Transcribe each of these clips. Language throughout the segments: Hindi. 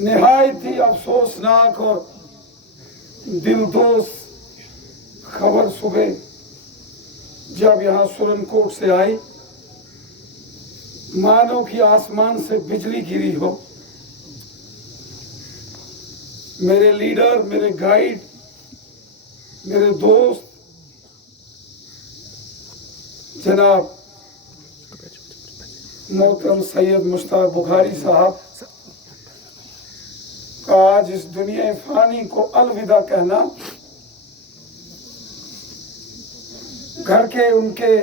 निहायत ही अफसोसनाक और दिलदोज खबर सुबह जब यहाँ सुरनकोट से आई, मानो कि आसमान से बिजली गिरी हो। मेरे लीडर, मेरे गाइड, मेरे दोस्त जनाब मोहतरम सैयद मुश्ताक बुखारी साहब का आज इस दुनिया फानी को अलविदा कहना, घर के उनके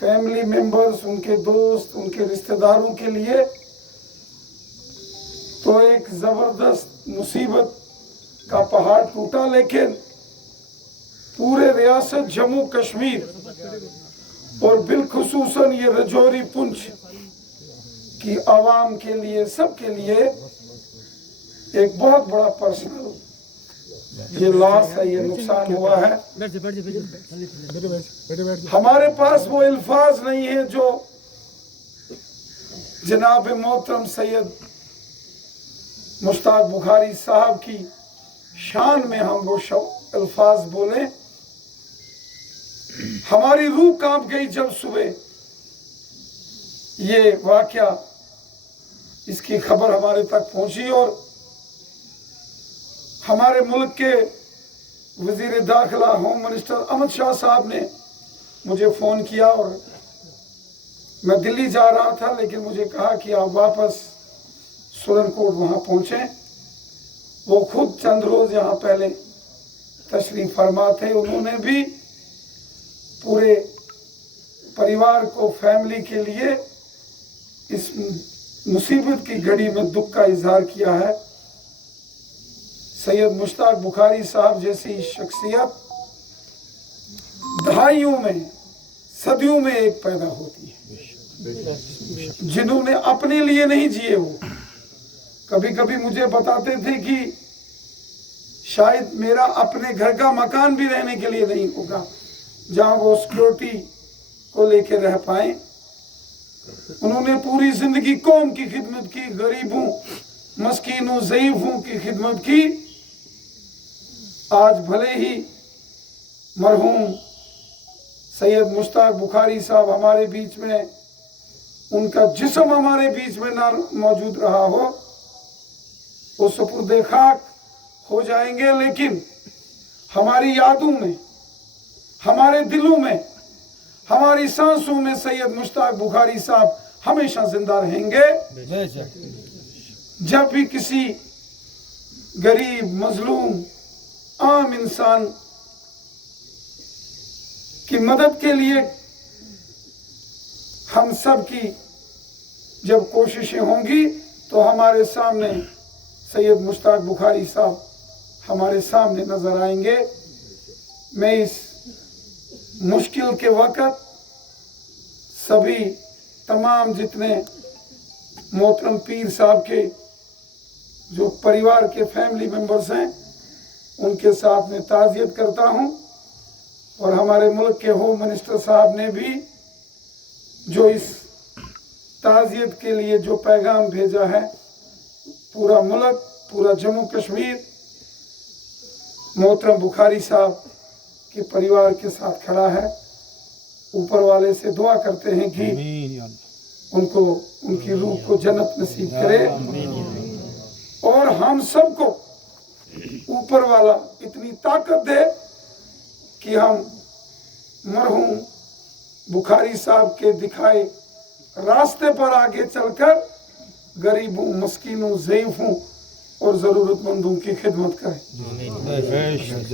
फैमिली मेंबर्स, उनके दोस्त, उनके रिश्तेदारों के लिए तो एक जबरदस्त मुसीबत का पहाड़ टूटा, लेकिन पूरे रियासत जम्मू कश्मीर और बिलखुसूसन ये रजौरी पुंछ की आवाम के लिए, सबके लिए एक बहुत बड़ा पर्सनल ये लॉस है, ये नुकसान हुआ है। हमारे पास वो अल्फाज नहीं है जो जनाब मोहतरम सैयद मुश्ताक बुखारी साहब की शान में हम वो अल्फाज बोले। हमारी रूह कांप गई जब सुबह ये वाकया, इसकी खबर हमारे तक पहुंची और हमारे मुल्क के वजीर दाखिला होम मिनिस्टर अमित शाह साहब ने मुझे फ़ोन किया और मैं दिल्ली जा रहा था, लेकिन मुझे कहा कि आप वापस सुरनकोट वहाँ पहुँचें। वो खुद चंद रोज़ यहाँ पहले तशरीफ़ फरमा थे। उन्होंने भी पूरे परिवार को, फैमिली के लिए इस मुसीबत की घड़ी में दुख का इजहार किया है। सैयद मुश्ताक बुखारी साहब जैसी शख्सियत दहाइयों में, सदियों में एक पैदा होती है, जिन्होंने अपने लिए नहीं जिए। वो कभी कभी मुझे बताते थे कि शायद मेरा अपने घर का मकान भी रहने के लिए नहीं होगा जहां वो सिक्योरिटी को लेकर रह पाए। उन्होंने पूरी जिंदगी कौम की खिदमत की, गरीबों, मस्कीनों, ज़ईफ़ों की खिदमत की। आज भले ही मरहूम सैयद मुश्ताक बुखारी साहब हमारे बीच में, उनका जिस्म हमारे बीच में ना मौजूद रहा हो, वो सुपुर्दे खाक हो जाएंगे, लेकिन हमारी यादों में, हमारे दिलों में, हमारी सांसों में सैयद मुश्ताक बुखारी साहब हमेशा जिंदा रहेंगे। जब भी किसी गरीब, मजलूम, आम इंसान की मदद के लिए हम सब की जब कोशिशें होंगी, तो हमारे सामने सैयद मुश्ताक बुखारी साहब हमारे सामने नजर आएंगे। मैं इस मुश्किल के वक़्त सभी तमाम जितने मोहतरम पीर साहब के जो परिवार के फैमिली मेंबर्स हैं, उनके साथ में ताज़ियत करता हूं। और हमारे मुल्क के होम मिनिस्टर साहब ने भी जो इस ताज़ियत के लिए जो पैगाम भेजा है, पूरा मुल्क, पूरा जम्मू कश्मीर मोहतरम बुखारी साहब के परिवार के साथ खड़ा है। ऊपर वाले से दुआ करते हैं कि उनको, उनकी रूह को जन्नत नसीब करे और हम सबको ऊपर वाला इतनी ताकत दे कि हम मरहूम बुखारी साहब के दिखाए रास्ते पर आगे चलकर गरीबों, मस्कीनों, ज़ईफ़ों और ज़रूरतमंदों की खिदमत करें।